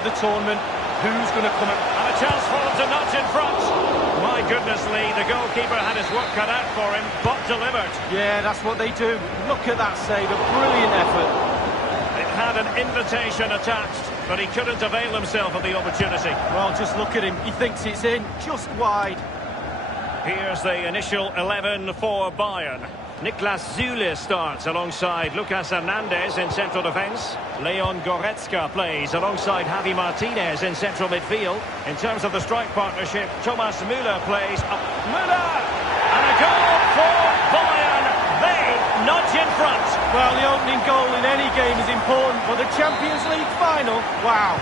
The tournament, who's going to come and a chance for him to nudge in front. My goodness, Lee, the goalkeeper had his work cut out for him, but delivered. Yeah, that's what they do. Look at that save, a brilliant effort. It had an invitation attached, but he couldn't avail himself of the opportunity. Well, just look at him. He thinks it's in, just wide. Here's the initial 11 for Bayern. Niklas Süle starts alongside Lucas Hernandez in central defence. Leon Goretzka plays alongside Javi Martinez in central midfield. In terms of the strike partnership, Thomas Müller plays up. Müller! And a goal for Bayern. They nudge in front. Well, the opening goal in any game is important, but the Champions League final, wow.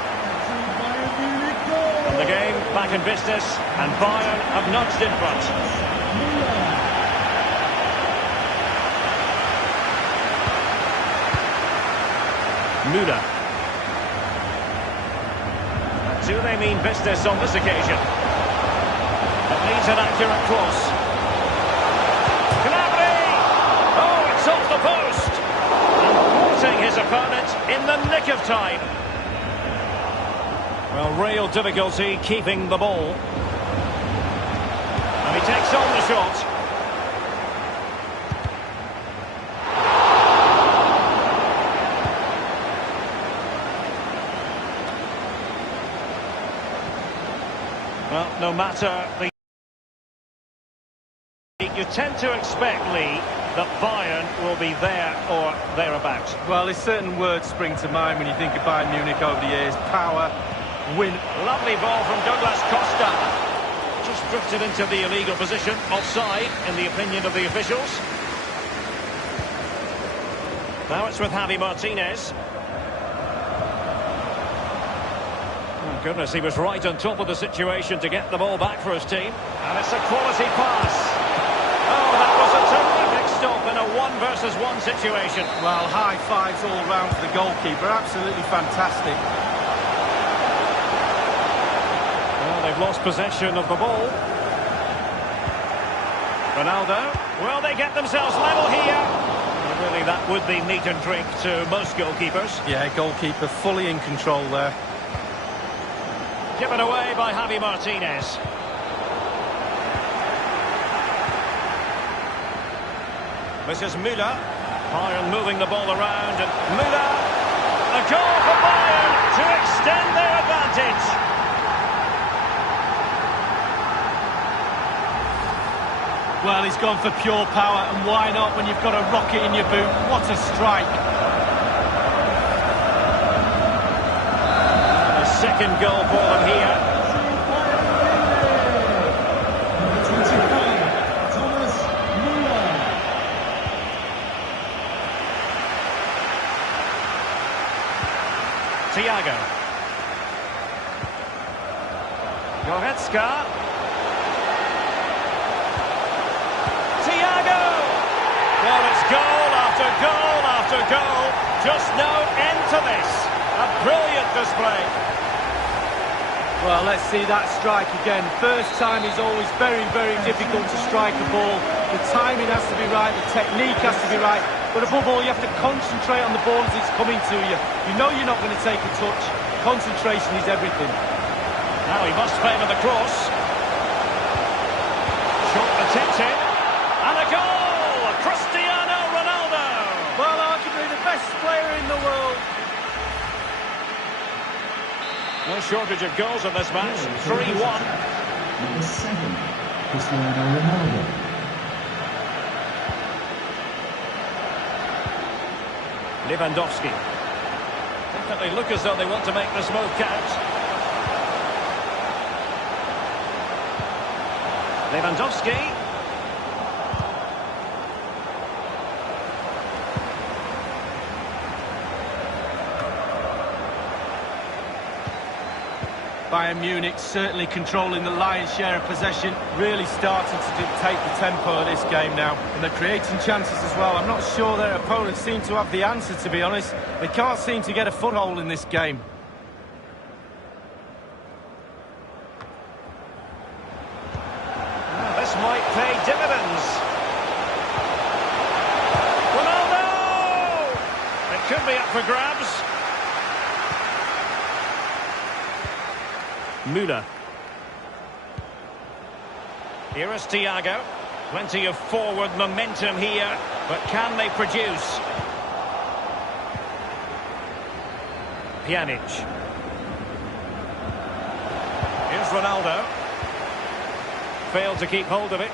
And the game back in business, and Bayern have nudged in front. Müller. Do they mean business on this occasion? It needs an accurate cross. Gnabry! Oh, it's off the post! And thwarting his opponent in the nick of time. Well, real difficulty keeping the ball. And he takes on the shot. Well, no matter the... You tend to expect, Lee, that Bayern will be there or thereabouts. Well, there's certain words spring to mind when you think of Bayern Munich over the years. Power, win. Lovely ball from Douglas Costa. Just drifted into the illegal position. Offside, in the opinion of the officials. Now it's with Javi Martinez. Oh, goodness, he was right on top of the situation to get the ball back for his team. And it's a quality pass. Oh, that was a terrific stop in a 1-versus-1 situation. Well, high fives all round to the goalkeeper. Absolutely fantastic. Well, they've lost possession of the ball. Ronaldo. Will they get themselves level here? Well, really, that would be meat and drink to most goalkeepers. Yeah, goalkeeper fully in control there. Given away by Javi Martinez. This is Müller. Bayern moving the ball around, and Müller. A goal for Bayern to extend their advantage. Well, he's gone for pure power, and why not when you've got a rocket in your boot? What a strike. A second goal for them here. Thiago. Goretzka. Thiago! Well, it's goal after goal after goal. Just no end to this. A brilliant display. Well, let's see that strike again. First time is always very, very difficult to strike a ball. The timing has to be right, the technique has to be right. But above all, you have to concentrate on the ball as it's coming to you. You know you're not going to take a touch. Concentration is everything. Now he must favour the cross. Shot attempted. And a goal! Cristiano Ronaldo! Well, arguably the best player in the world. No shortage of goals in this match. 3-1. Number 7, Cristiano Ronaldo. Lewandowski. Definitely look as though they want to make this move count. Lewandowski. Bayern Munich certainly controlling the lion's share of possession, really starting to dictate the tempo of this game now. And they're creating chances as well. I'm not sure their opponents seem to have the answer, to be honest. They can't seem to get a foothold in this game. Well, this might pay dividends. Ronaldo! It could be up for grabs. Müller. Here is Thiago. Plenty of forward momentum here, but can they produce? Pjanic. Here's Ronaldo. Failed to keep hold of it.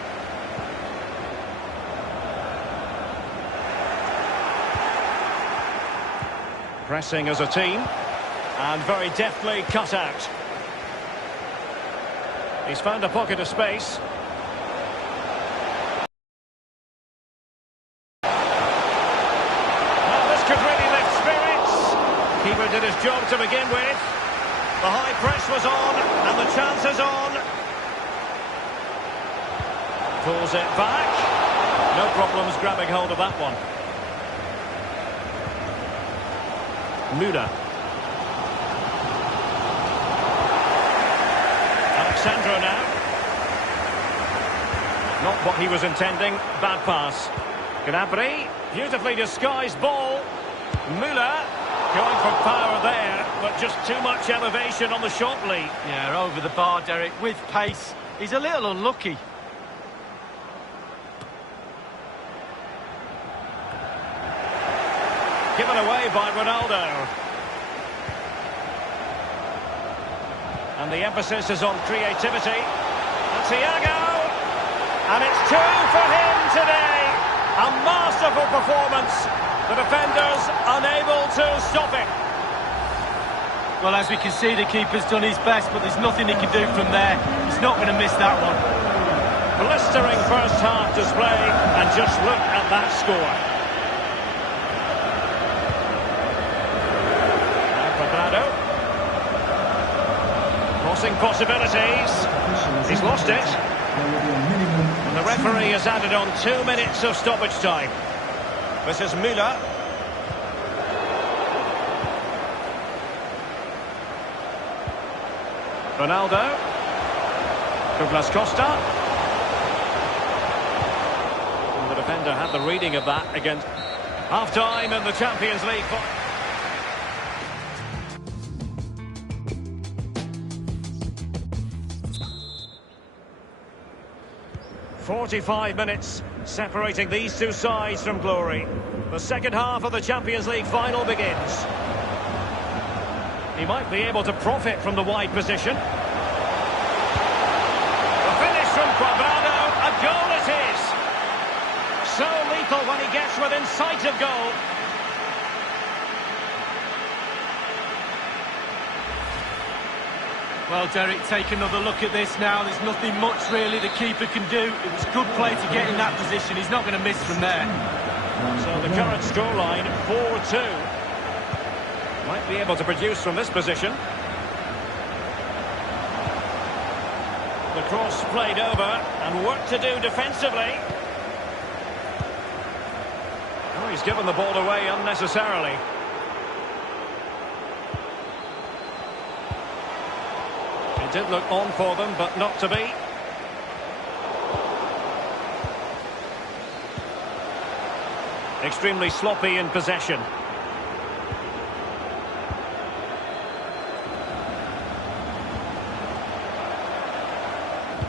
Pressing as a team, and very deftly cut out. He's found a pocket of space. Well, this could really lift spirits. Keeper did his job to begin with. The high press was on, and the chance is on. Pulls it back. No problems grabbing hold of that one. Müller. Alexandro now. Not what he was intending. Bad pass. Gnabry. Beautifully disguised ball. Müller. Going for power there, but just too much elevation on the short lead. Yeah, over the bar, Derek, with pace. He's a little unlucky. Given away by Ronaldo. And the emphasis is on creativity. And Thiago! And it's 2 for him today. A masterful performance. The defenders unable to stop it. Well, as we can see, the keeper's done his best, but there's nothing he can do from there. He's not going to miss that one. Blistering first half display, and just look at that score. Crossing possibilities. He's lost it. And the referee has added on 2 minutes of stoppage time. This is Müller. Ronaldo. Douglas Costa. And the defender had the reading of that against half-time in the Champions League. 45 minutes separating these two sides from glory. The second half of the Champions League final begins. He might be able to profit from the wide position. The finish from Cuadrado, a goal it is. So lethal when he gets within sight of goal. Well, Derek, take another look at this now. There's nothing much really the keeper can do. It was good play to get in that position. He's not going to miss from there. So the current scoreline, 4-2. Might be able to produce from this position. The cross played over, and work to do defensively. Oh, he's given the ball away unnecessarily. It did look on for them, but not to be. Extremely sloppy in possession.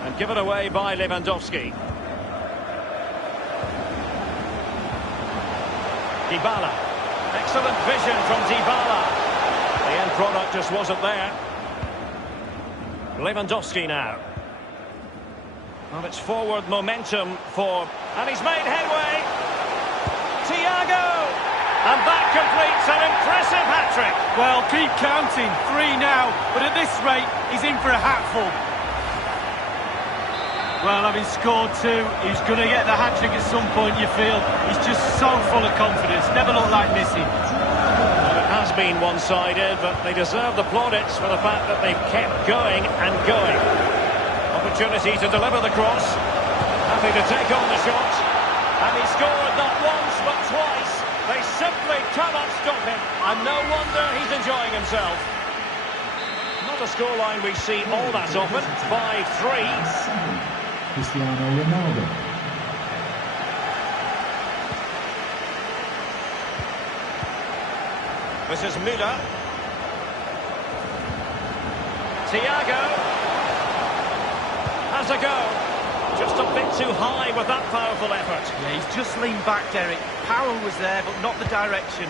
And given away by Lewandowski. Dybala. Excellent vision from Dybala. The end product just wasn't there. Lewandowski now. Well, it's forward momentum for... And he's made headway. Thiago! And that completes an impressive hat-trick. Well, keep counting. 3 now. But at this rate, he's in for a hatful. Well, having scored 2, he's going to get the hat-trick at some point, you feel. He's just so full of confidence. Never looked like missing. Well, it has been one-sided, but they deserve the plaudits for the fact that they've kept going and going. Opportunity to deliver the cross. Happy to take on the shot. And he scored not once, but twice. They simply cannot stop him. And no wonder he's enjoying himself. Not a scoreline we see all that often. 5-3. Cristiano Ronaldo. This is Müller. Thiago. Has a go. Just a bit too high with that powerful effort. Yeah, he's just leaned back, Derek. Power was there, but not the direction.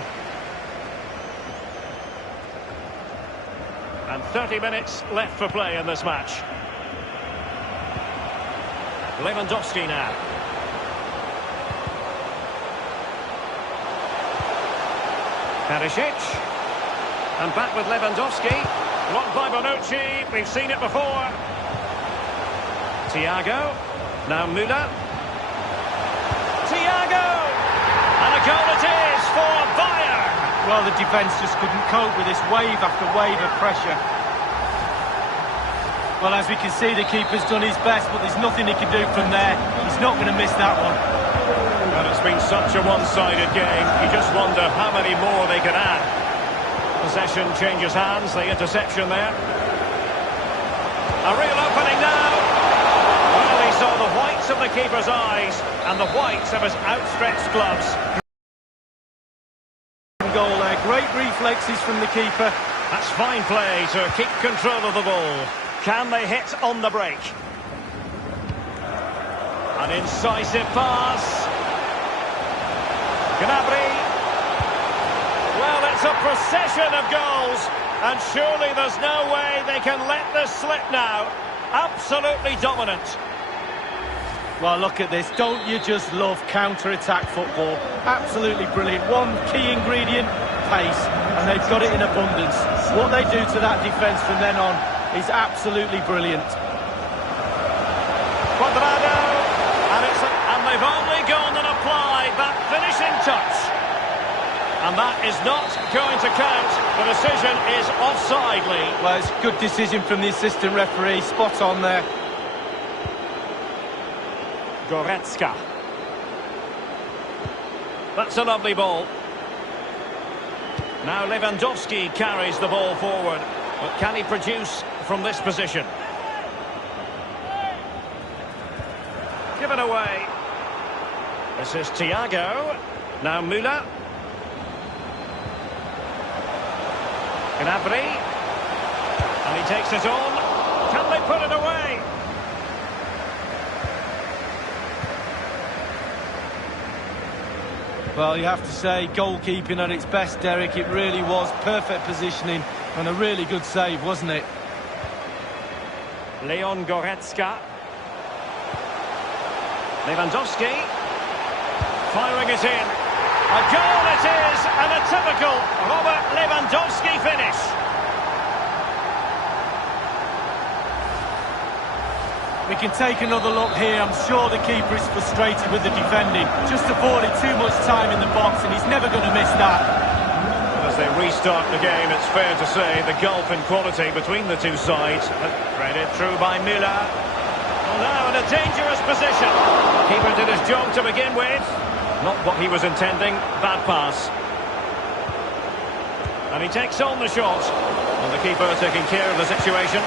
And 30 minutes left for play in this match. Lewandowski now. Perisic. And back with Lewandowski. Blocked by Bonucci. We've seen it before. Thiago. Now Müller. Thiago! And a goal it is for Bayern. Well, the defence just couldn't cope with this wave after wave of pressure. Well, as we can see, the keeper's done his best, but there's nothing he can do from there. He's not going to miss that one. Well, it's been such a one-sided game. You just wonder how many more they could add. Possession changes hands, the interception there. A real opening now. Well, he saw the whites of the keeper's eyes and the whites of his outstretched gloves. Goal there, great reflexes from the keeper. That's fine play to keep control of the ball. Can they hit on the break? An incisive pass. Gnabry. Well, it's a procession of goals, and surely there's no way they can let this slip now. Absolutely dominant. Well, look at this. Don't you just love counter-attack football? Absolutely brilliant. One key ingredient, pace, and they've got it in abundance. What they do to that defence from then on is absolutely brilliant. Cuadrado, and they've only gone and applied that finishing touch. And that is not going to count. The decision is offside, Lee. Well, it's a good decision from the assistant referee. Spot on there. Goretzka. That's a lovely ball. Now Lewandowski carries the ball forward. But can he produce from this position? Given away. This is Thiago. Now Müller. Gnabry. And he takes it on. Can they put it away? Well, you have to say, goalkeeping at its best, Derek. It really was perfect positioning and a really good save, wasn't it? Leon Goretzka. Lewandowski. Firing it in. A goal it is, and a typical Robert Lewandowski finish. We can take another look here. I'm sure the keeper is frustrated with the defending. Just afforded too much time in the box, and he's never going to miss that. As they restart the game, it's fair to say the gulf in quality between the two sides. Threaded through by Müller. Well, now in a dangerous position. Keeper did his job to begin with. Not what he was intending. Bad pass. And he takes on the shot. And the keeper taking care of the situation.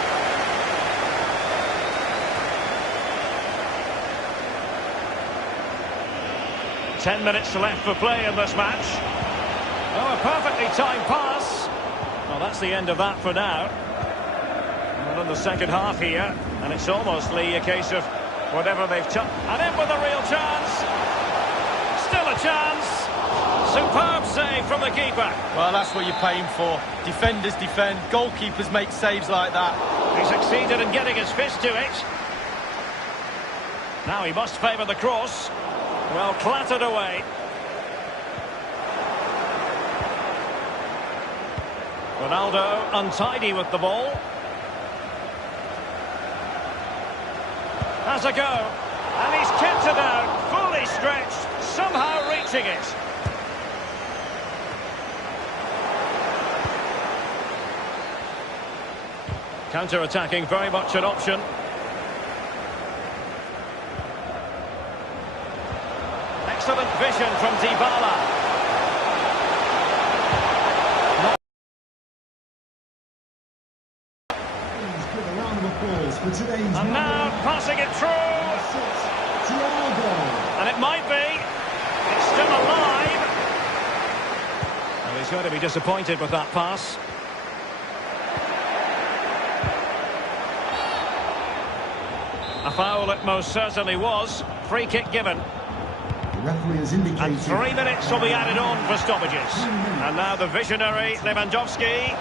Ten minutes left for play in this match. Oh, a perfectly timed pass. Well, that's the end of that for now. Well, in the second half here, and it's almost a case of whatever they've touched. And in with a real chance. Still a chance. Superb save from the keeper. Well, that's what you're paying for. Defenders defend, goalkeepers make saves like that. He succeeded in getting his fist to it. Now he must favour the cross. Well, clattered away. Ronaldo untidy with the ball. Has a go. And he's kept it out, fully stretched, somehow reaching it. Counter-attacking, very much an option. Excellent vision from Dybala. And now passing it through. And it might be. It's still alive. Well, he's going to be disappointed with that pass. A foul it most certainly was. Free kick given. The referee has indicated... And 3 minutes will be added on for stoppages. And now the visionary Lewandowski.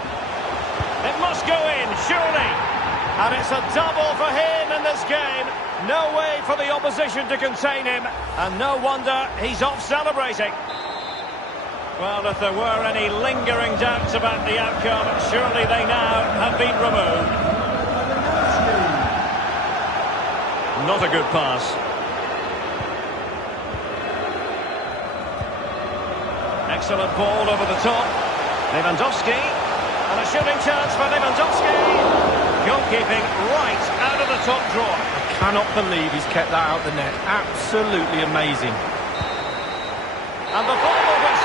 It must go in, surely. And it's a double for him in this game. No way for the opposition to contain him. And no wonder he's off celebrating. Well, if there were any lingering doubts about the outcome, surely they now have been removed. Not a good pass. Excellent ball over the top. Lewandowski. And a shooting chance for Lewandowski. Goalkeeping right out of the top drawer. I cannot believe he's kept that out the net. Absolutely amazing. And the ball was...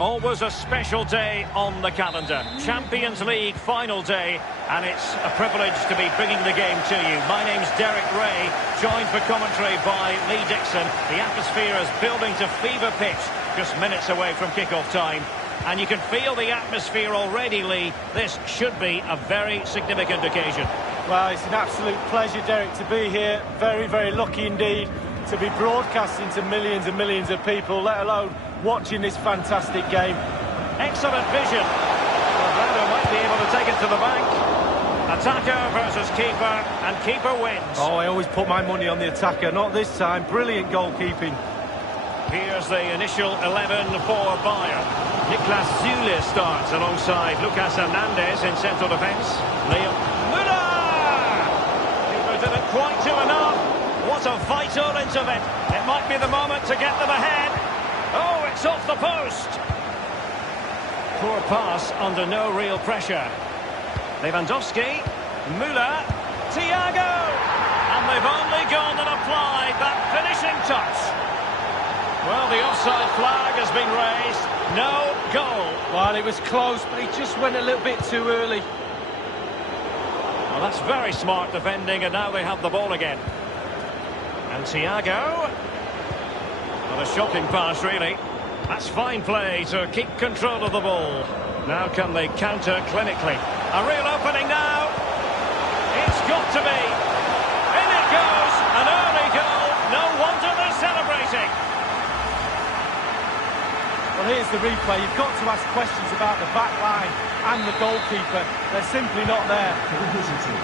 Always a special day on the calendar. Champions League final day, and it's a privilege to be bringing the game to you. My name's Derek Ray, joined for commentary by Lee Dixon. The atmosphere is building to fever pitch, just minutes away from kick-off time. And you can feel the atmosphere already, Lee. This should be a very significant occasion. Well, it's an absolute pleasure, Derek, to be here. Very, very lucky indeed to be broadcasting to millions and millions of people, let alone watching this fantastic game. Excellent vision. Ronaldo might be able to take it to the bank. Attacker versus keeper, and keeper wins. Oh, I always put my money on the attacker. Not this time. Brilliant goalkeeping. Here's the initial 11 for Bayern. Niklas Süle starts alongside Lucas Hernandez in central defence. Leon Müller! Keeper didn't quite do enough. What a vital intervention. It might be the moment to get them ahead. Oh, it's off the post. Poor pass under no real pressure. Lewandowski, Müller, Thiago. And they've only gone and applied that finishing touch. Well, the offside flag has been raised. No goal. Well, it was close, but he just went a little bit too early. Well, that's very smart defending, and now they have the ball again. And Thiago. Not a shocking pass, really. That's fine play to keep control of the ball. Now can they counter clinically? A real opening now. It's got to be. In it goes. An early goal. No wonder they're celebrating. Well, here's the replay. You've got to ask questions about the back line and the goalkeeper. They're simply not there. For the visitors,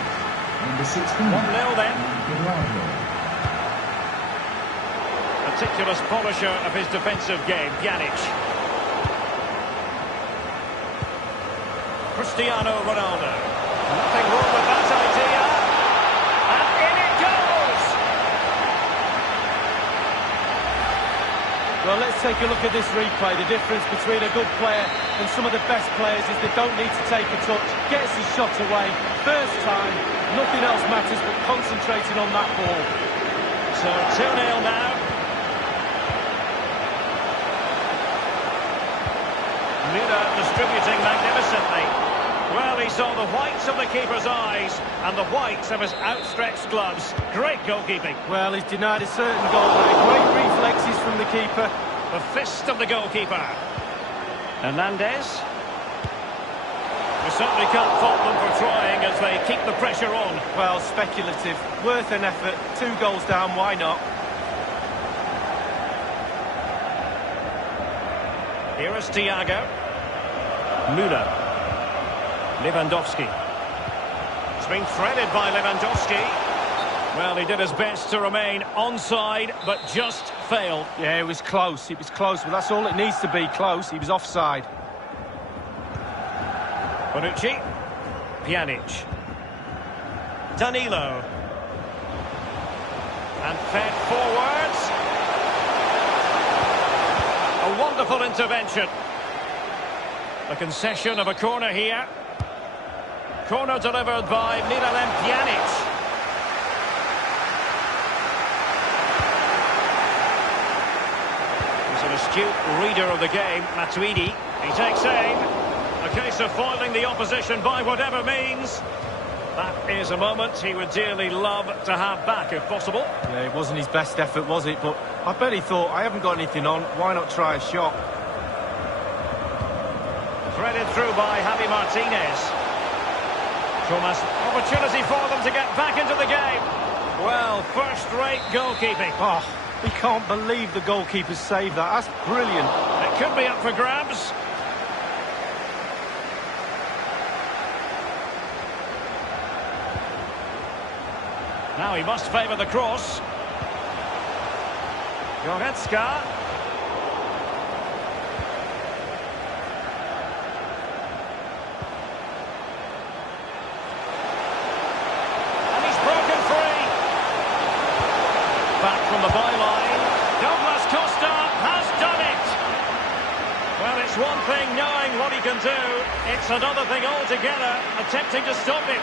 number 16. 1-0 then. Ronaldo. Meticulous polisher of his defensive game, Pjanic. Cristiano Ronaldo. Nothing wrong with that idea. And in it goes! Well, let's take a look at this replay. The difference between a good player and some of the best players is they don't need to take a touch. Gets his shot away. First time, nothing else matters but concentrating on that ball. So 2-0 now. Müller distributing magnificently. Well, he saw the whites of the keeper's eyes and the whites of his outstretched gloves. Great goalkeeping. Well, he's denied a certain goal there. Great reflexes from the keeper. The fist of the goalkeeper. Hernandez. You certainly can't fault them for trying as they keep the pressure on. Well, speculative. Worth an effort. 2 goals down, why not? Here is Thiago. Müller. Lewandowski. It's been threaded by Lewandowski. Well, he did his best to remain onside, but just failed. Yeah, it was close. It was close, but that's all it needs to be, close. He was offside. Bonucci. Pjanic. Danilo. And fed forwards. A wonderful intervention. The concession of a corner here. Corner delivered by Miralem Pjanic. He's an astute reader of the game, Matuidi. He takes aim. A case of foiling the opposition by whatever means. That is a moment he would dearly love to have back, if possible. Yeah, it wasn't his best effort, was it? But I bet he thought, I haven't got anything on, why not try a shot? Threaded through by Javi Martinez. Thomas, opportunity for them to get back into the game. Well, first-rate goalkeeping. Oh, we can't believe the goalkeeper saved that. That's brilliant. It could be up for grabs. Now he must favour the cross. Goretzka. And he's broken free. Back from the byline. Douglas Costa has done it. Well, it's one thing knowing what he can do. It's another thing altogether attempting to stop him.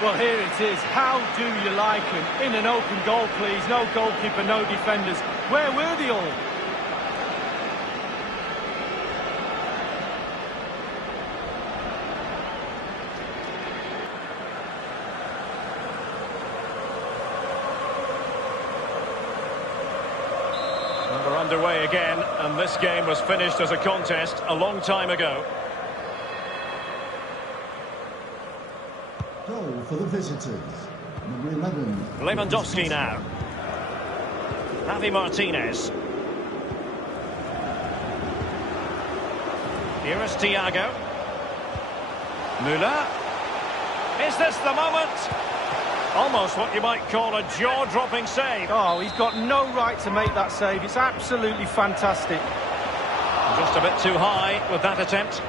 Well, here it is. How do you like him? In an open goal, please. No goalkeeper, no defenders. Where were they all? Well, we're underway again, and this game was finished as a contest a long time ago. Goal for the visitors. Number 11. Lewandowski now. Javi Martinez. Here is Thiago. Müller. Is this the moment? Almost what you might call a jaw-dropping save. Oh, he's got no right to make that save. It's absolutely fantastic. Just a bit too high with that attempt.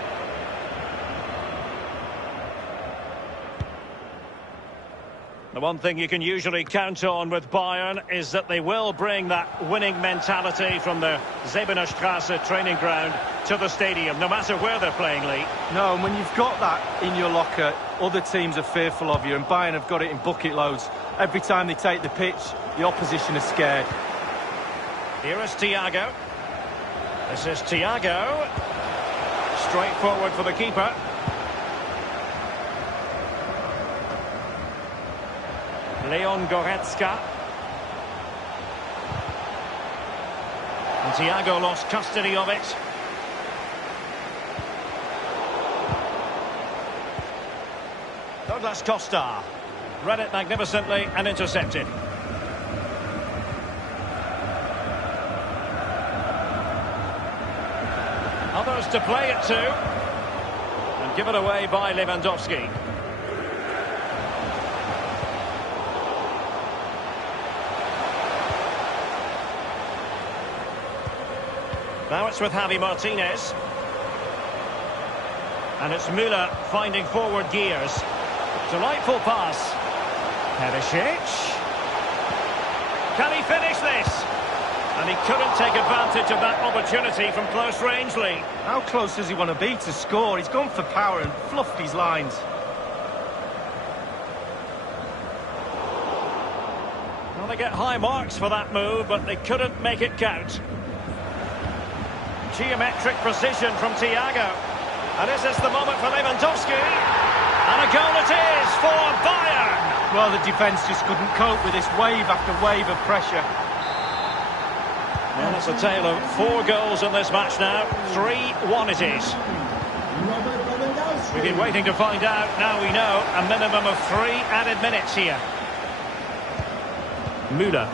The one thing you can usually count on with Bayern is that they will bring that winning mentality from the Zebenerstrasse training ground to the stadium, no matter where they're playing, Lee. No, and when you've got that in your locker, other teams are fearful of you, and Bayern have got it in bucket loads. Every time they take the pitch, the opposition is scared. Here is Thiago. This is Thiago. Straight forward for the keeper. Leon Goretzka. And Thiago lost custody of it. Douglas Costa read it magnificently and intercepted. Others to play it to. And given away by Lewandowski. Now it's with Javi Martinez. And it's Müller finding forward gears. Delightful pass. Perisic. Can he finish this? And he couldn't take advantage of that opportunity from close range, Lee. How close does he want to be to score? He's gone for power and fluffed his lines. Well, they get high marks for that move, but they couldn't make it count. Geometric precision from Thiago. And is this the moment for Lewandowski? And a goal it is for Bayern. Well, the defence just couldn't cope with this wave after wave of pressure. Well, it's a tale of 4 goals in this match now. 3-1 it is. We've been waiting to find out. Now we know a minimum of 3 added minutes here. Müller.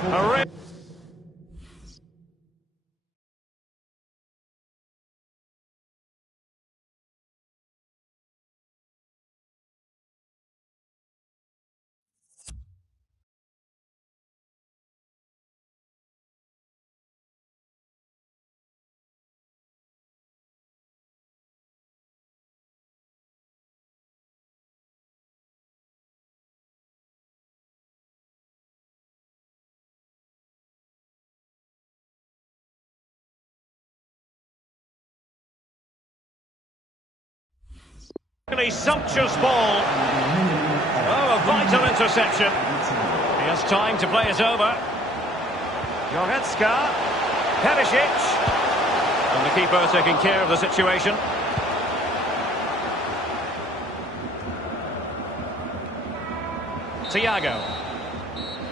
Really sumptuous ball. Oh, a vital interception. He has time to play it over. Goretzka. Perisic. And the keeper taking care of the situation. Thiago.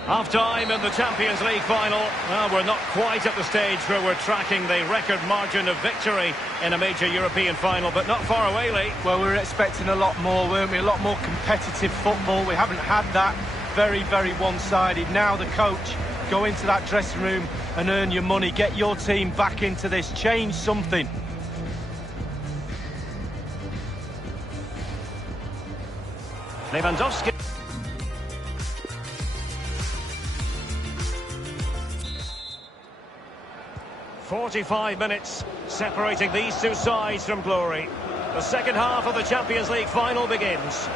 Half-time in the Champions League final. Well, we're not quite at the stage where we're tracking the record margin of victory in a major European final, but not far away, Lee. Well, we were expecting a lot more, weren't we? A lot more competitive football. We haven't had that. Very, very one-sided. Now the coach, go into that dressing room and earn your money. Get your team back into this. Change something. Lewandowski. "45 minutes separating these two sides from glory. The second half of the Champions League final begins.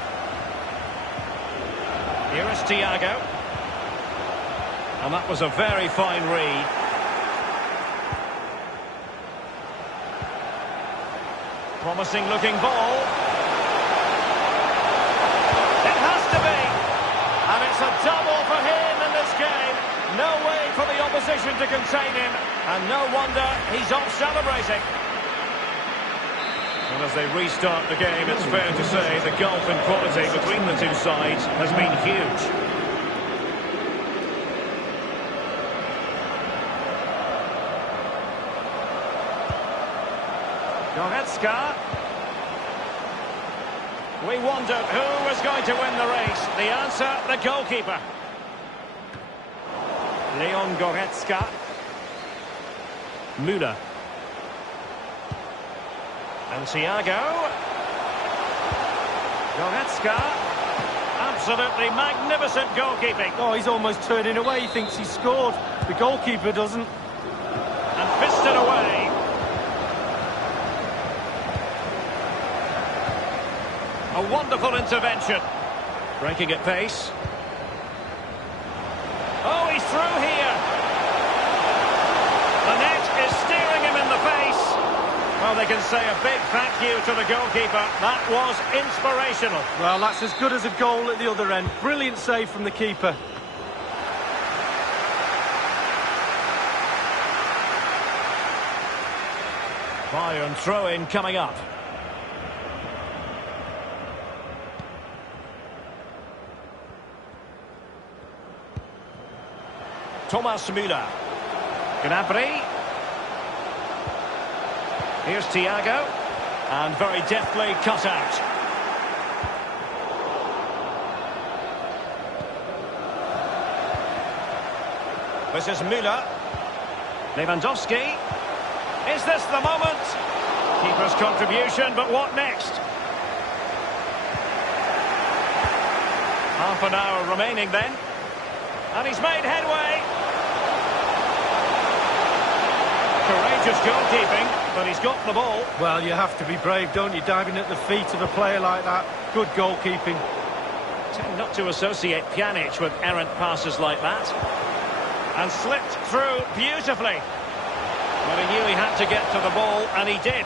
Here is Thiago. And that was a very fine read. Promising looking ball. It has to be. And it's a double for him in this game. No way for the opposition to contain him. And no wonder he's off celebrating. And as they restart the game, it's fair to say the gulf in quality between the two sides has been huge. Goretzka. We wondered who was going to win the race. The answer, the goalkeeper. Leon Goretzka. Müller. And Thiago. Goretzka. Absolutely magnificent goalkeeping. Oh, he's almost turning away. He thinks he's scored. The goalkeeper doesn't. And fisted away. A wonderful intervention. Breaking at pace. Oh, he's through here. The net is staring him in the face. Well, they can say a big thank you to the goalkeeper. That was inspirational. Well, that's as good as a goal at the other end. Brilliant save from the keeper. Bayern throw-in coming up. Thomas Müller. Gnabry. Here's Thiago. And very deftly cut out. This is Müller. Lewandowski. Is this the moment? Keeper's contribution, but what next? Half an hour remaining then. And he's made headway. Courageous goalkeeping, but he's got the ball. Well, you have to be brave, don't you, diving at the feet of a player like that. Good goalkeeping. Tend not to associate Pjanic with errant passes like that. And slipped through beautifully. But he knew he had to get to the ball, and he did.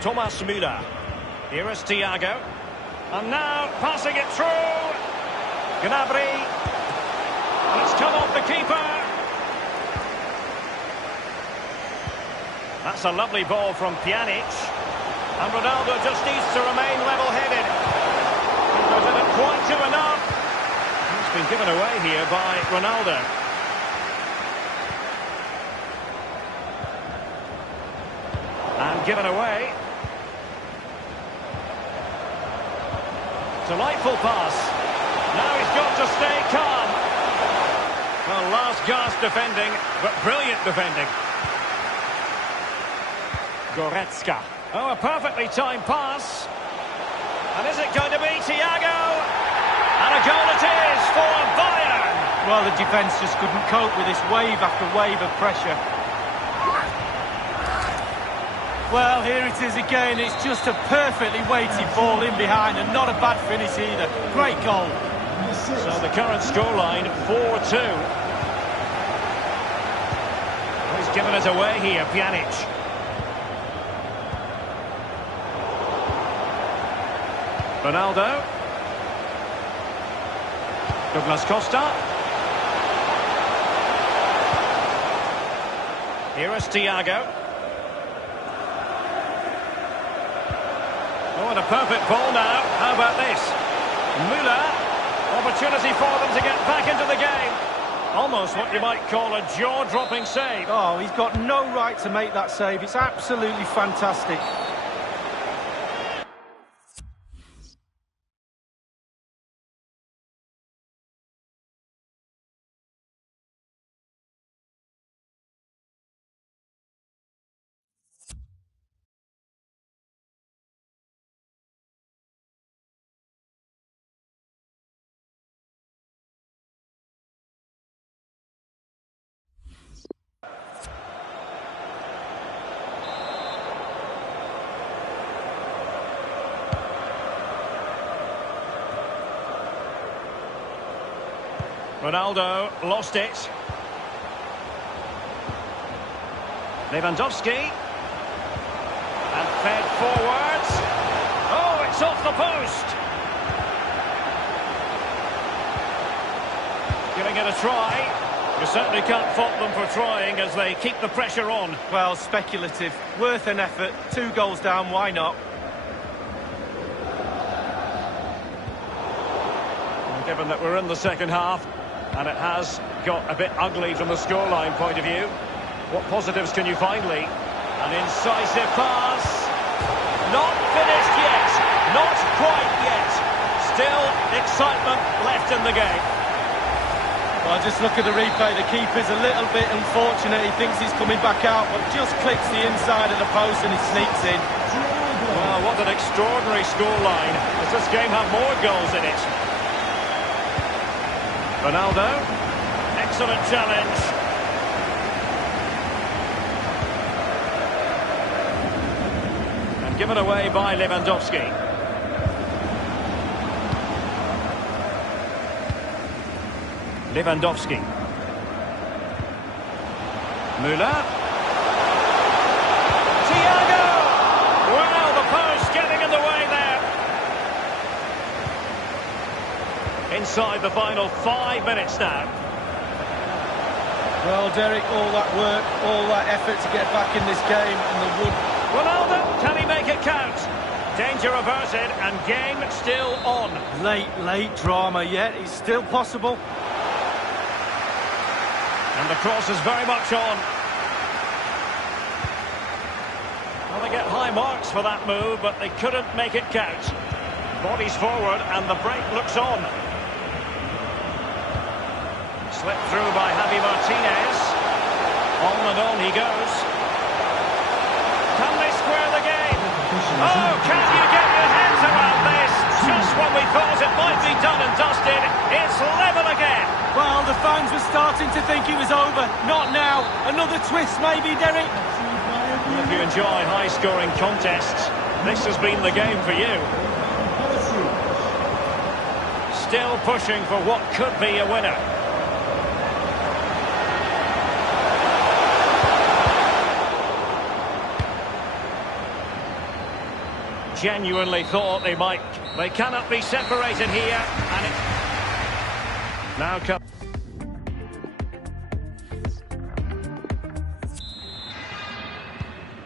Thomas Müller. Here is Thiago. And now passing it through. Gnabry. And it's come off the keeper. That's a lovely ball from Pjanic. And Ronaldo just needs to remain level-headed. But didn't quite do enough. He's been given away here by Ronaldo. And given away. Delightful pass. Now he's got to stay calm. Well, last gasp defending, but brilliant defending. Goretzka. Oh, a perfectly timed pass. And is it going to be Thiago? And a goal it is for Bayern. Well, the defence just couldn't cope with this wave after wave of pressure. Well, here it is again. It's just a perfectly weighted ball in behind and not a bad finish either. Great goal. So the current scoreline, 4-2. He's given it away here, Pjanic. Ronaldo. Douglas Costa. Here is Thiago. Oh, and a perfect ball now. How about this? Müller. Opportunity for them to get back into the game. Almost what you might call a jaw-dropping save. Oh, he's got no right to make that save. It's absolutely fantastic. Ronaldo lost it. Lewandowski. And fed forwards. Oh, it's off the post. Giving it a try. You certainly can't fault them for trying as they keep the pressure on. Well, speculative. Worth an effort. 2 goals down, why not? And given that we're in the second half, and it has got a bit ugly from the scoreline point of view, what positives can you find, Lee? An incisive pass. Not finished yet. Not quite yet. Still excitement left in the game. Well, just look at the replay. The keeper's a little bit unfortunate. He thinks he's coming back out, but just clicks the inside of the post and he sneaks in. Well, what an extraordinary scoreline. Does this game have more goals in it? Ronaldo, excellent challenge. And given away by Lewandowski. Lewandowski. Müller. Thiago! Well, the post getting in the way there. Inside the final 5 minutes now. Well, Derek, all that work, all that effort to get back in this game, and the wood. Ronaldo, can he make it count? Danger averted and game still on. Late drama yet. It's still possible. And the cross is very much on. Well, they get high marks for that move, but they couldn't make it count. Bodies forward and the break looks on. Slipped through by Javi Martinez. On he goes. Can they square the game? Oh, can you get your hands around this? Just when we thought it might be done and dusted, it's level again. Well, the fans were starting to think it was over. Not now. Another twist maybe, Derek. If you enjoy high-scoring contests, this has been the game for you. Still pushing for what could be a winner. Genuinely thought they cannot be separated here, and it now comes.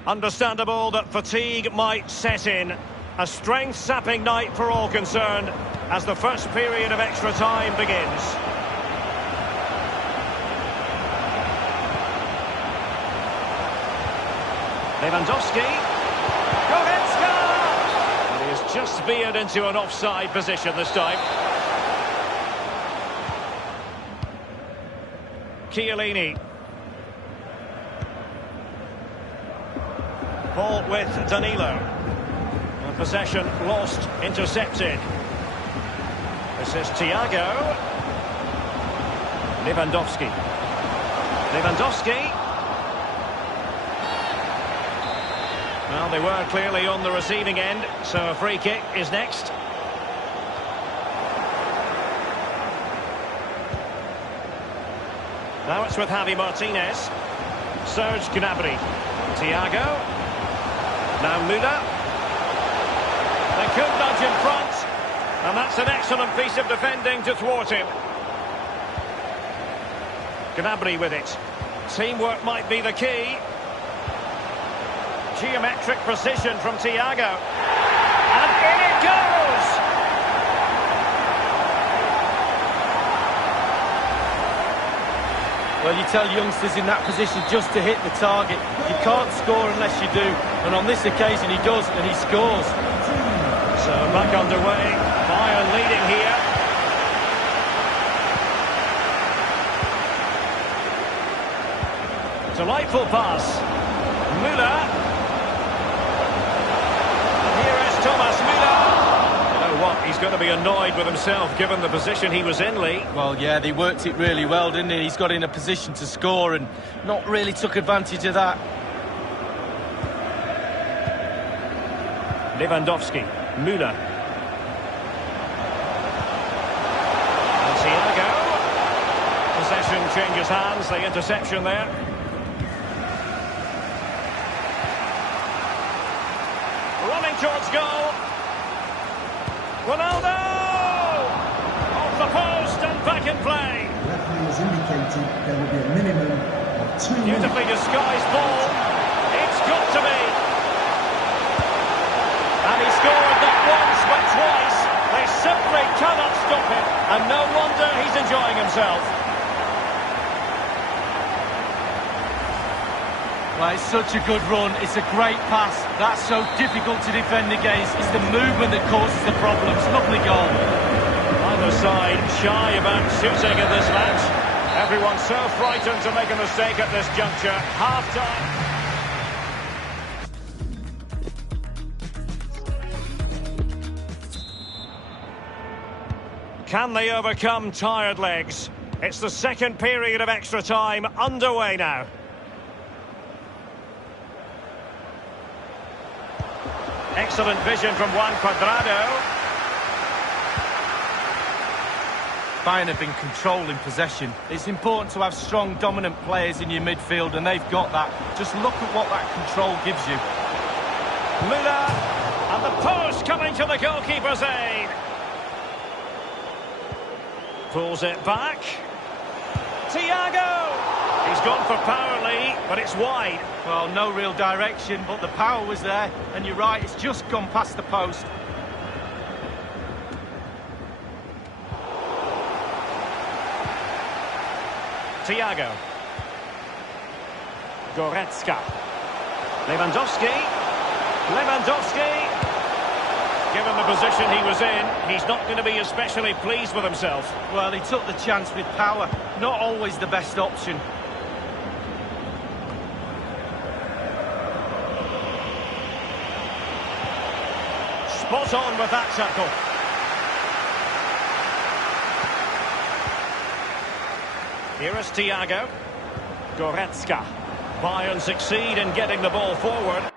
Understandable that fatigue might set in. A strength-sapping night for all concerned as the first period of extra time begins. Lewandowski. Just veered into an offside position this time. Chiellini. Ball with Danilo. And possession lost, intercepted. This is Thiago. Lewandowski. Well, they were clearly on the receiving end, so a free kick is next. Now it's with Javi Martinez. Serge Gnabry. Thiago. Now Müller. They could nudge in front, and that's an excellent piece of defending to thwart him. Gnabry with it. Teamwork might be the key. Geometric precision from Thiago. And in it goes! Well, you tell youngsters in that position just to hit the target. You can't score unless you do. And on this occasion, he does, and he scores. So back underway. Bayern leading here. Delightful pass. Müller. And here is Thomas Müller. You know what? He's going to be annoyed with himself given the position he was in, Lee. Well, yeah, they worked it really well, didn't he? He's got in a position to score and not really took advantage of that. Lewandowski. Müller. And Thiago. Possession changes hands. The interception there. Running towards goal. Ronaldo! Off the post and back in play. The referee has indicated there will be a minimum of 2 minutes. Beautifully disguised ball. It's got to be. And he scored not once but twice. They simply cannot stop him. And no wonder he's enjoying himself. Well, it's such a good run. It's a great pass. That's so difficult to defend against. It's the movement that causes the problems. Lovely goal. Either side shy about shooting in this match. Everyone's so frightened to make a mistake at this juncture. Half-time. Can they overcome tired legs? It's the second period of extra time underway now. Excellent vision from Juan Cuadrado. Bayern have been controlling possession. It's important to have strong, dominant players in your midfield, and they've got that. Just look at what that control gives you. Müller, and the post coming to the goalkeeper's aid. Pulls it back. Thiago! He's gone for power, Lee, but it's wide. Well, no real direction, but the power was there. And you're right, it's just gone past the post. Thiago. Goretzka. Lewandowski. Lewandowski. Given the position he was in, he's not going to be especially pleased with himself. Well, he took the chance with power. Not always the best option. Spot on with that tackle. Here is Thiago. Goretzka. Bayern succeed in getting the ball forward.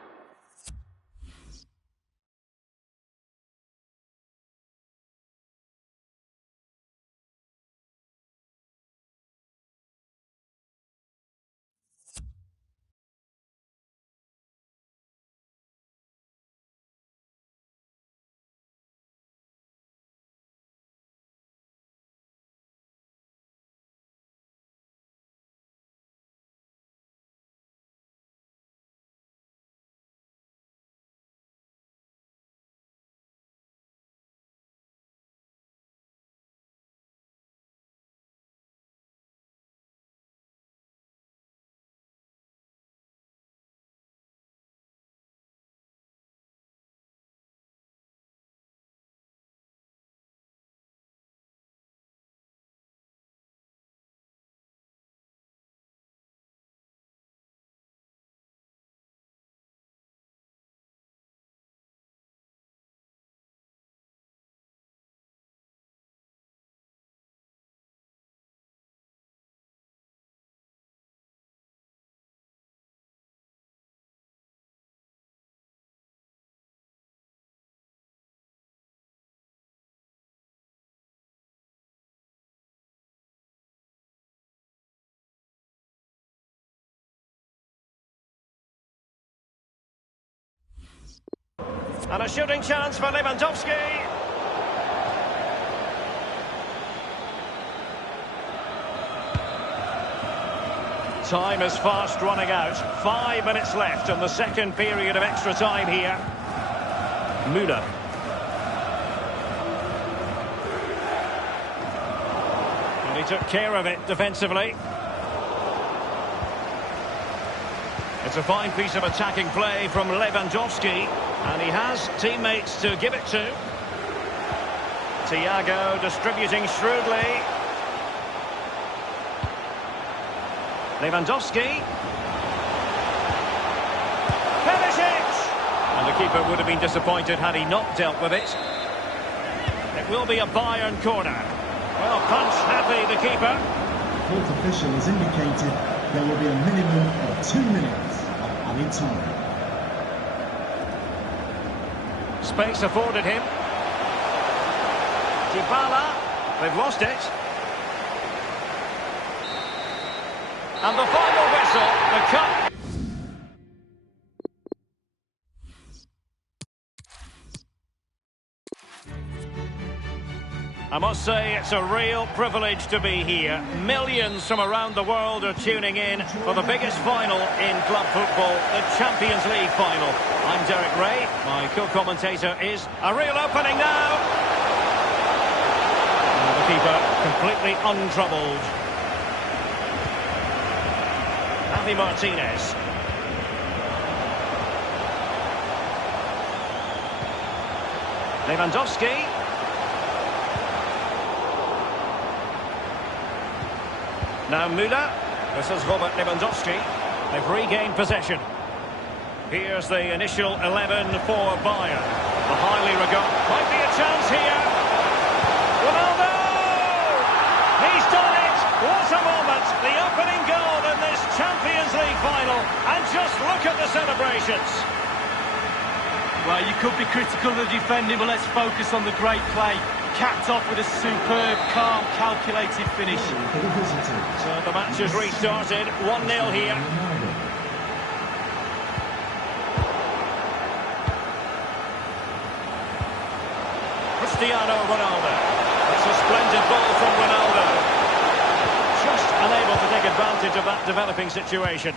And a shooting chance for Lewandowski. Time is fast running out. 5 minutes left in the second period of extra time here. Müller. And he took care of it defensively. It's a fine piece of attacking play from Lewandowski, and he has teammates to give it to. Thiago distributing shrewdly. Lewandowski. And the keeper would have been disappointed had he not dealt with it. It will be a Bayern corner. Well, punch happy, the keeper. The fourth official has indicated there will be a minimum of 2 minutes of added time. Space afforded him. Dybala. They've lost it. And the final whistle, the cut. I must say it's a real privilege to be here. Millions from around the world are tuning in for the biggest final in club football, the Champions League final. I'm Derek Ray. My co-commentator is a real opening now. And the keeper completely untroubled. Javi Martinez. Lewandowski. Now Müller. This is Robert Lewandowski. They've regained possession. Here's the initial 11 for Bayern. The highly regarded. Might be a chance here. Ronaldo! He's done it! What a moment! The opening goal in this Champions League final. And just look at the celebrations. Well, you could be critical of the defending, but let's focus on the great play. Capped off with a superb, calm, calculated finish. So the match has restarted. 1-0 here. Cristiano Ronaldo. That's a splendid ball from Ronaldo. Just unable to take advantage of that developing situation.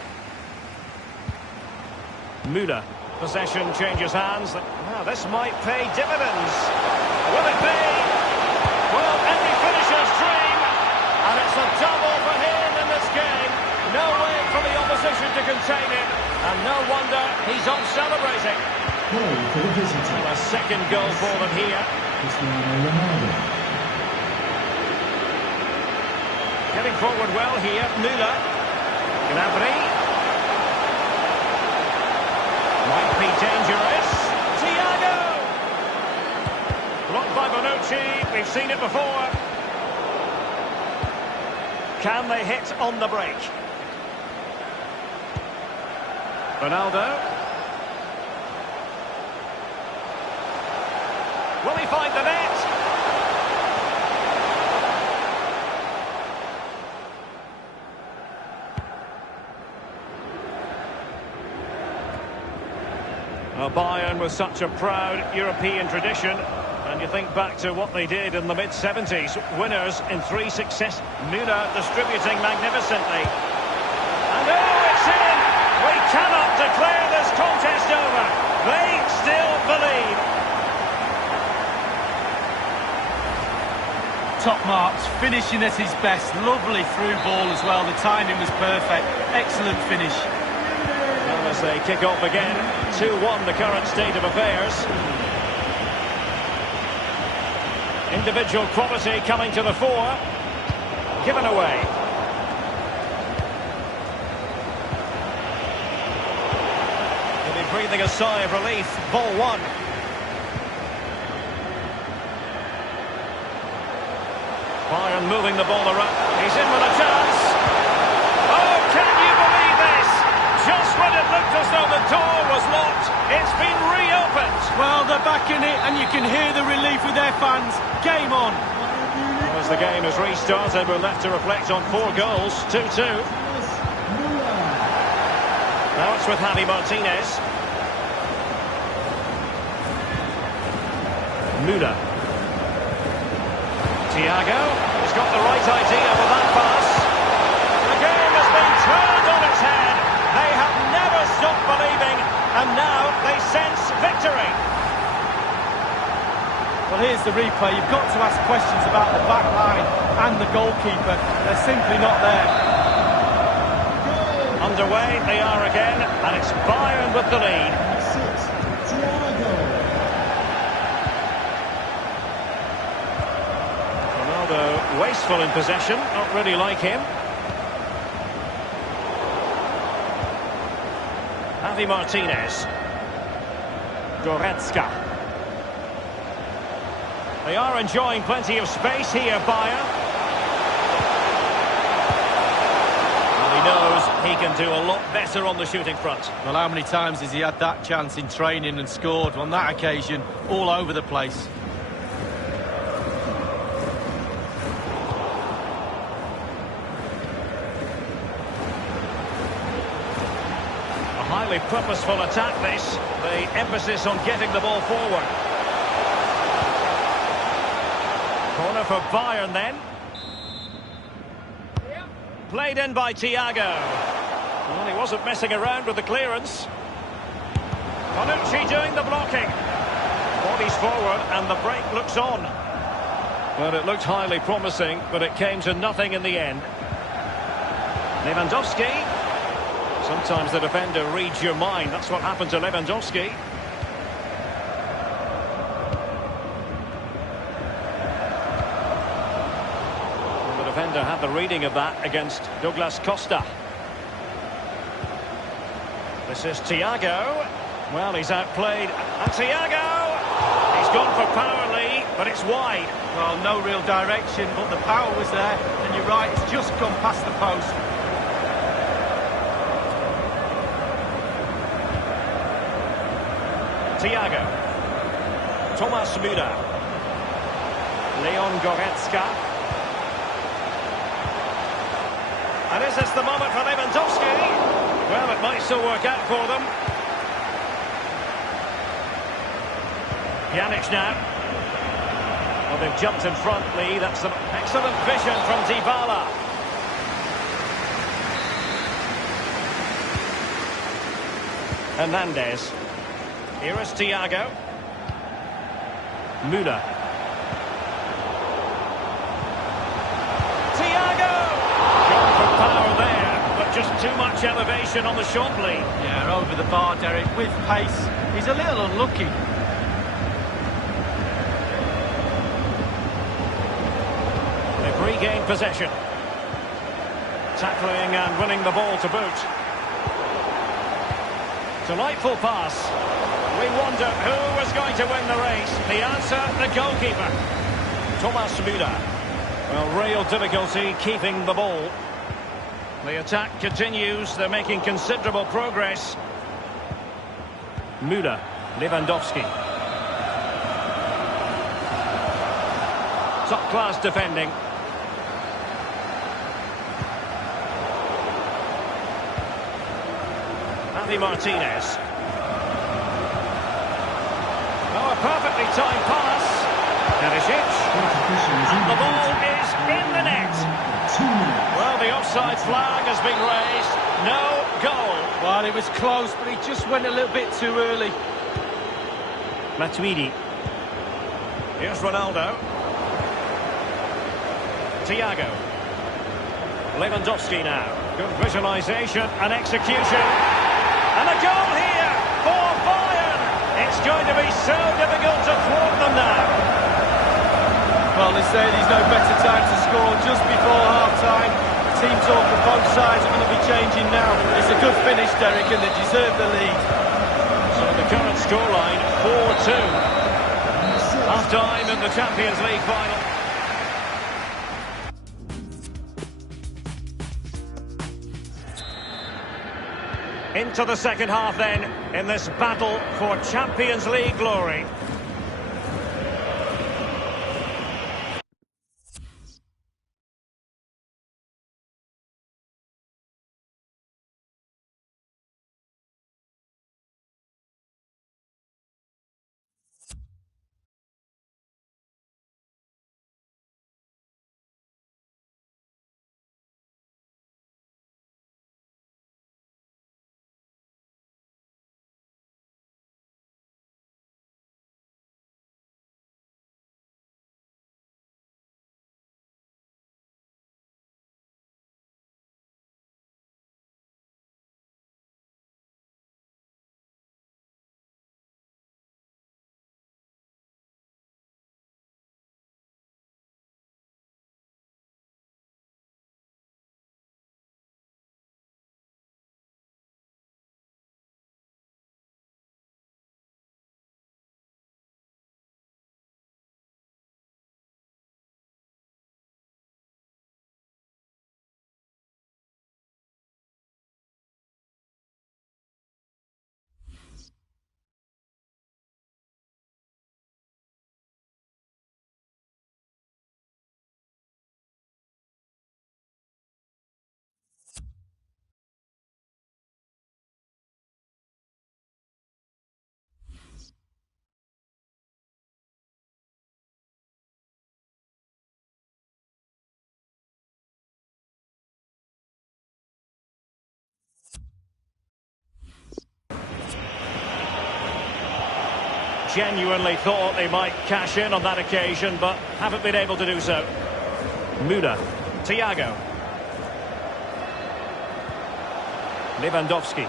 Müller. Possession changes hands. Now this might pay dividends. Will it be? Well, any finisher's dream. And it's a double for him in this game. No way for the opposition to contain him. And no wonder he's on celebrating. Goal for the visitor. A second goal for them here. Cristiano Ronaldo. Getting forward well here, Müller. Gnabry. Might be dangerous. Thiago! Blocked by Bonucci. We've seen it before. Can they hit on the break? Ronaldo. Will he find the net? Bayern with such a proud European tradition, and you think back to what they did in the mid-70s, winners in 3 success. Müller distributing magnificently. And oh, it's in! We cannot declare this contest over. They still believe. Top marks, finishing at his best. Lovely through ball as well. The timing was perfect. Excellent finish. Well, as they kick off again, 2-1 the current state of affairs. Individual quality coming to the fore. Given away. He'll be breathing a sigh of relief. Ball 1. Bayern moving the ball around. He's in with a chance. Oh, can you believe this? Just when it looked as though the door was locked, it's been reopened. Well, they're back in it, and you can hear the relief with their fans. Game on. Well, as the game has restarted, we're left to reflect on 4 goals, 2-2. Now it's with Javi Martinez. Müller. Thiago. He's got the right idea for that pass. The game has been turned on its head. They have never stopped believing, and now they sense victory. Well, here's the replay. You've got to ask questions about the back line and the goalkeeper. They're simply not there. Underway they are again, and it's Bayern with the lead. 6, Thiago. Ronaldo wasteful in possession, not really like him. Javi Martinez. Goretzka. They are enjoying plenty of space here, Bayern. Well, he knows he can do a lot better on the shooting front. Well, how many times has he had that chance in training and scored? On that occasion, all over the place. A highly purposeful attack, this. The emphasis on getting the ball forward. Corner for Bayern then. Played in by Thiago. Well, he wasn't messing around with the clearance. Bonucci doing the blocking. Bodies forward and the break looks on. Well, it looked highly promising, but it came to nothing in the end. Lewandowski. Sometimes the defender reads your mind. That's what happened to Lewandowski. The defender had the reading of that against Douglas Costa. This is Thiago. Well, he's outplayed. And Thiago! He's gone for power, Lee, but it's wide. Well, no real direction, but the power was there. And you're right, it's just gone past the post. Thiago. Thomas Müller. Leon Goretzka. And is this the moment for Lewandowski? Well, it might still work out for them. Pjanic now. Well, they've jumped in front, Lee. That's some excellent vision from Dybala. Hernandez. Here is Thiago. Müller. Thiago! Gone for power there, but just too much elevation on the shot, Lee. Yeah, over the bar, Derek, with pace. He's a little unlucky. They've regained possession. Tackling and winning the ball to boot. Delightful pass. We wondered who was going to win the race. The answer, the goalkeeper. Thomas Müller. Well, real difficulty keeping the ball. The attack continues. They're making considerable progress. Müller. Lewandowski. Top-class defending. Javi Martinez. Oh, a perfectly timed pass. Perisic. And the ball is in the net. 2 minutes. Well, the offside flag has been raised. No goal. Well, it was close, but he just went a little bit too early. Matuidi. Here's Ronaldo. Thiago. Lewandowski now. Good visualisation and execution. And a goal here for Bayern. It's going to be so difficult to thwart them now. Well, they say there's no better time to score just before half-time. Team talk from both sides are going to be changing now. It's a good finish, Derek, and they deserve the lead. So the current scoreline, 4-2. Half-time in the Champions League final. Into the second half then, in this battle for Champions League glory. genuinely thought they might cash in on that occasion, but haven't been able to do so. Müller, Thiago. Lewandowski.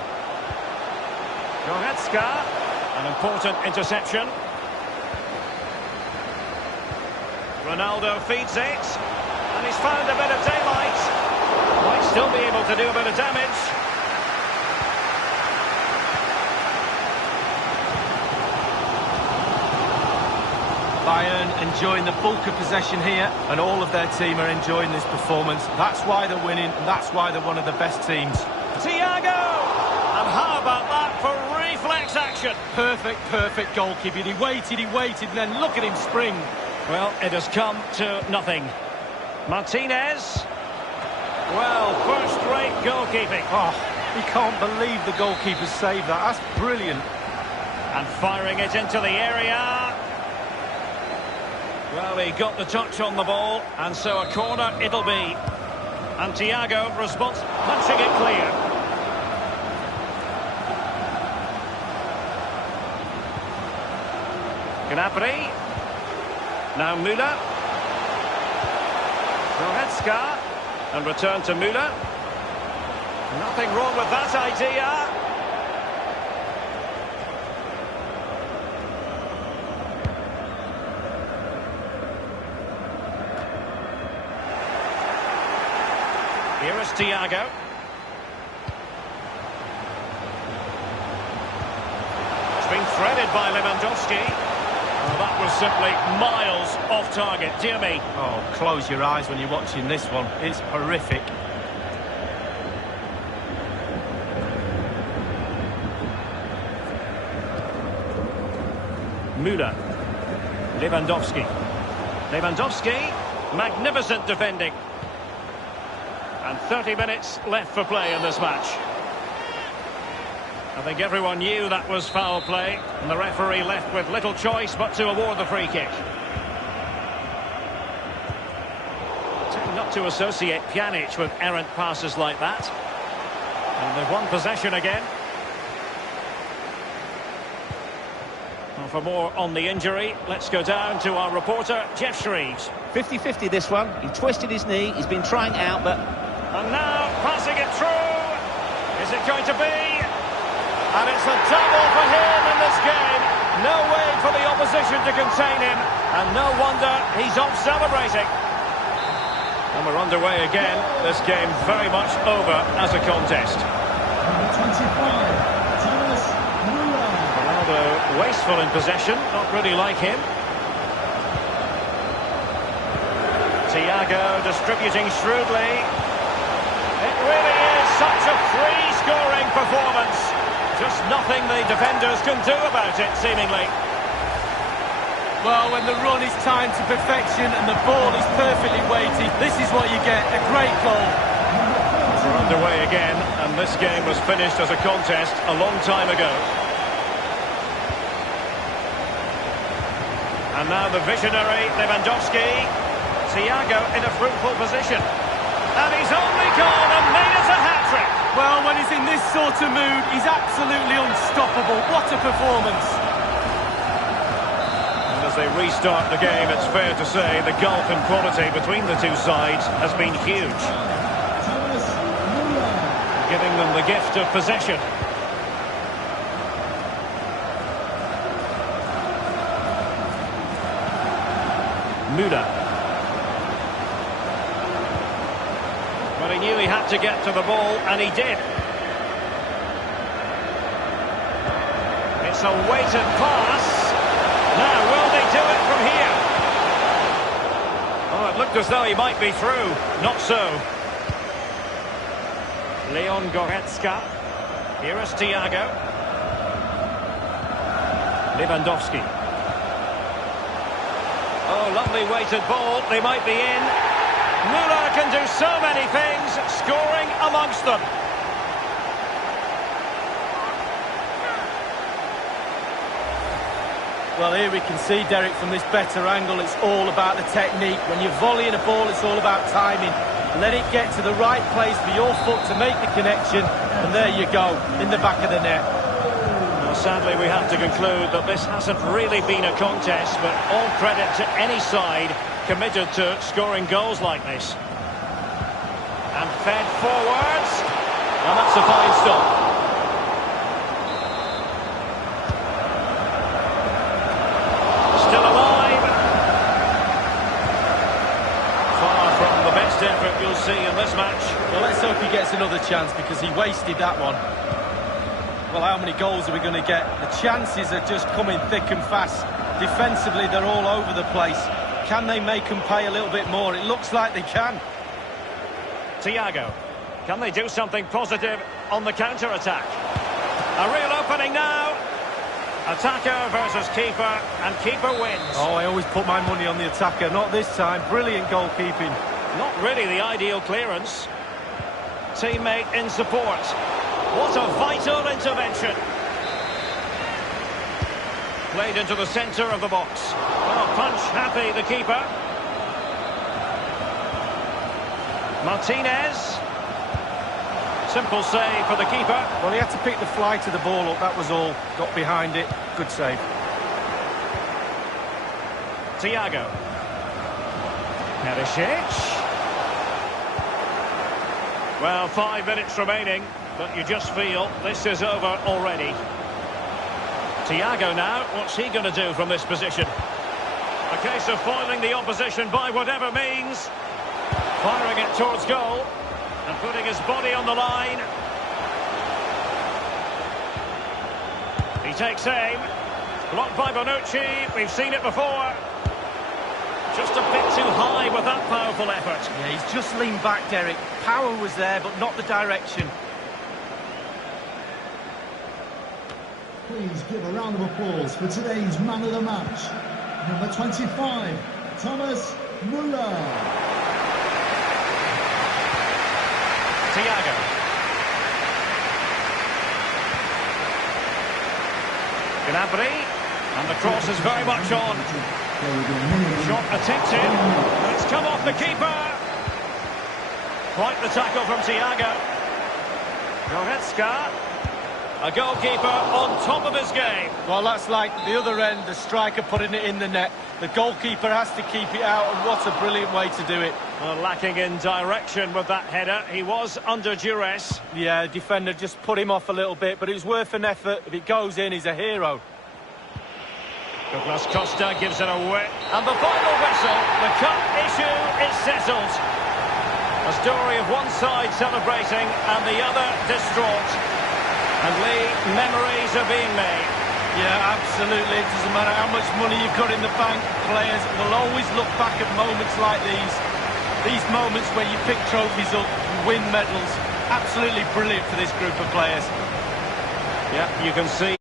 Goretzka, an important interception. Ronaldo feeds it, and he's found a bit of daylight. Might still be able to do a bit of damage. Bayern enjoying the bulk of possession here, and all of their team are enjoying this performance. That's why they're winning, and that's why they're one of the best teams. Thiago! And how about that for reflex action? Perfect goalkeeping. He waited, and then look at him spring. Well, it has come to nothing. Martinez. Well, first-rate goalkeeping. Oh, he can't believe the goalkeeper saved that. That's brilliant. And firing it into the area. Well, he got the touch on the ball, and so a corner it'll be. And Thiago responds, punching it clear. Gnabry. Now Müller. Goretzka. And return to Müller. Nothing wrong with that idea. Here is Thiago. It's been threaded by Lewandowski. Oh, that was simply miles off target, dear me. Oh, close your eyes when you're watching this one. It's horrific. Müller. Lewandowski. Magnificent defending. And 30 minutes left for play in this match. I think everyone knew that was foul play, and the referee left with little choice but to award the free kick. Tend not to associate Pjanic with errant passes like that. And they've won possession again. Well, for more on the injury, let's go down to our reporter, Jeff Shreves. 50-50 this one. He twisted his knee, he's been trying out, but... And now, passing it through. Is it going to be? And it's a double for him in this game. No way for the opposition to contain him. And no wonder he's off celebrating. And we're underway again. This game very much over as a contest. Number 25, Thomas Müller. Ronaldo wasteful in possession. Not really like him. Thiago distributing shrewdly. It really is such a free-scoring performance. Just nothing the defenders can do about it, seemingly. Well, when the run is timed to perfection and the ball is perfectly weighted, this is what you get, a great goal. We're underway again, and this game was finished as a contest a long time ago. And now the visionary Lewandowski. Thiago in a fruitful position. And he's only gone and made it a hat-trick. Well, when he's in this sort of mood, he's absolutely unstoppable. What a performance. And as they restart the game, it's fair to say the gulf in quality between the two sides has been huge. Thomas Müller. Giving them the gift of possession. Müller. Well, he knew he had to get to the ball, and he did. It's a weighted pass. Now, will they do it from here? Oh, it looked as though he might be through. Not so. Leon Goretzka. Here is Thiago. Lewandowski. Oh, lovely weighted ball. They might be in. Müller can do so many things, scoring amongst them. Well, here we can see, Derek, from this better angle, it's all about the technique. When you're volleying a ball, it's all about timing. Let it get to the right place for your foot to make the connection, and there you go, in the back of the net. Well, sadly, we have to conclude that this hasn't really been a contest, but all credit to any side committed to scoring goals like this. And fed forwards. And that's a fine stop. Still alive. Far from the best effort you'll see in this match. Well, let's hope he gets another chance because he wasted that one. Well, how many goals are we going to get? The chances are just coming thick and fast. Defensively, they're all over the place. Can they make them pay a little bit more? It looks like they can. Thiago. Can they do something positive on the counter-attack? A real opening now. Attacker versus keeper, and keeper wins. Oh, I always put my money on the attacker. Not this time. Brilliant goalkeeping. Not really the ideal clearance. Teammate in support. What a vital intervention. Played into the centre of the box. Oh, punch happy, the keeper. Martinez. Simple save for the keeper. Well, he had to pick the flight of the ball up, that was all. Got behind it. Good save. Thiago. Perisic. Well, 5 minutes remaining, but you just feel this is over already. Thiago now, what's he going to do from this position? A case of foiling the opposition by whatever means. Firing it towards goal. And putting his body on the line. He takes aim. Blocked by Bonucci. We've seen it before. Just a bit too high with that powerful effort. Yeah, he's just leaned back, Derek. Power was there, but not the direction. Please give a round of applause for today's man of the match. Number 25, Thomas Müller. Thiago. Gnabry. And the cross is very much on. Shot attempted. It's come off the keeper. Quite the tackle from Thiago. Goretzka. A goalkeeper on top of his game. Well, that's like the other end, the striker putting it in the net. The goalkeeper has to keep it out, and what a brilliant way to do it. Well, lacking in direction with that header. He was under duress. Yeah, the defender just put him off a little bit, but it was worth an effort. If it goes in, he's a hero. Douglas Costa gives it away. And the final whistle, the cup issue is settled. A story of one side celebrating and the other distraught. And Lee, memories are being made. Yeah, absolutely. It doesn't matter how much money you've got in the bank. Players will always look back at moments like these. These moments where you pick trophies up and win medals. Absolutely brilliant for this group of players. Yeah, you can see.